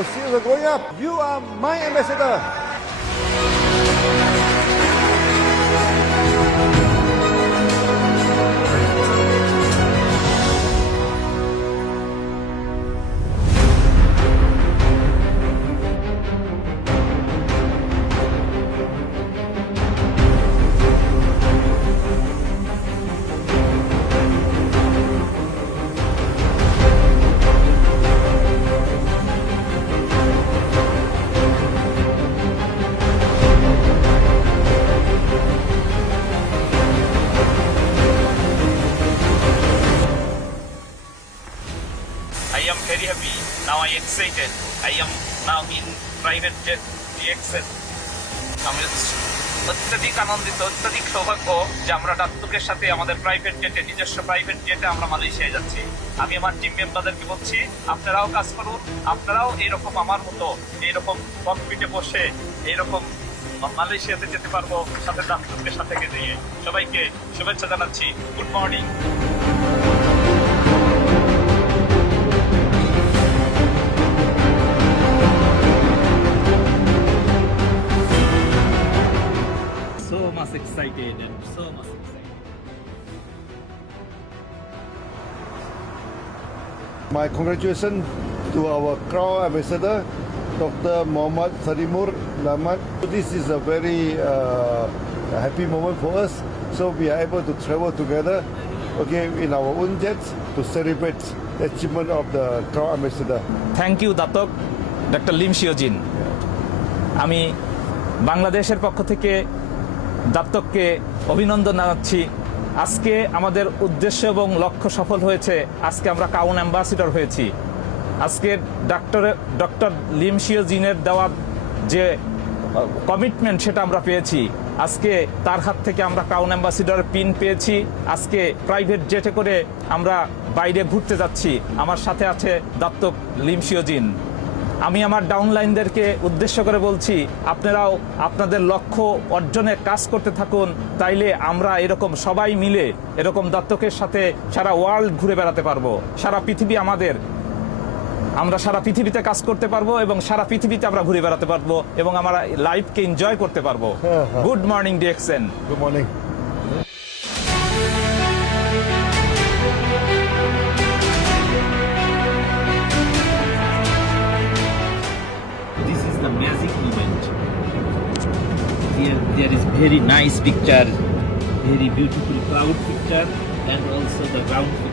our seals are going up. You are my ambassador. I am very happy. Now I excited. I am now in private jet DXL. আমি অত্যধিক আনন্দিত, অত্যধিক সৌভাগ্য যে আমরা ডাক্তারের সাথে আমাদের প্রাইভেট জেটে, নিজস্ব প্রাইভেট জেটে আমরা মালয়েশিয়ায় যাচ্ছি। আমি আমার টিম মেম্বারদেরকে বলছি, আপনারাও কাজ করুন, আপনারাও এইরকম আমার মতো এইরকম ককপিটে বসে এইরকম মালয়েশিয়াতে যেতে পারবো সাথে ডাক্তারকে সাথে নিয়ে। সবাইকে শুভেচ্ছা জানাচ্ছি। Good morning. So much excited and so much excited. My congratulations to our Crown Ambassador, Dr. Muhammad Sarimur Lamat. This is a very happy moment for us. So we are able to travel together, okay, in our own jets to celebrate the achievement of the Crown Ambassador. Thank you Datuk doctor Lim শিওজিন। আমি বাংলাদেশের পক্ষ থেকে দাত্তককে অভিনন্দন জানাচ্ছি। আজকে আমাদের উদ্দেশ্য এবং লক্ষ্য সফল হয়েছে। আজকে আমরা ক্রাউন অ্যাম্বাসিডর হয়েছি। আজকে ডক্টর লিম শিওজিনের দেওয়া যে কমিটমেন্ট সেটা আমরা পেয়েছি। আজকে তার হাত থেকে আমরা ক্রাউন অ্যাম্বাসিডর পিন পেয়েছি। আজকে প্রাইভেট জেটে করে আমরা বাইরে ঘুরতে যাচ্ছি। আমার সাথে আছে দাত্তক লিম শিওজিন। আমি আমার ডাউনলাইনদেরকে উদ্দেশ্য করে বলছি, আপনারাও আপনাদের লক্ষ্য অর্জনে কাজ করতে থাকুন। তাইলে আমরা এরকম সবাই মিলে এরকম দাত্তকের সাথে সারা ওয়ার্ল্ড ঘুরে বেড়াতে পারবো। সারা পৃথিবী আমাদের, আমরা সারা পৃথিবীতে কাজ করতে পারবো এবং সারা পৃথিবীতে আমরা ঘুরে বেড়াতে পারবো এবং আমরা লাইফকে এনজয় করতে পারবো। Good morning DXN. Good morning. This is the magic moment. There is very nice picture, very beautiful cloud picture, and also the ground picture.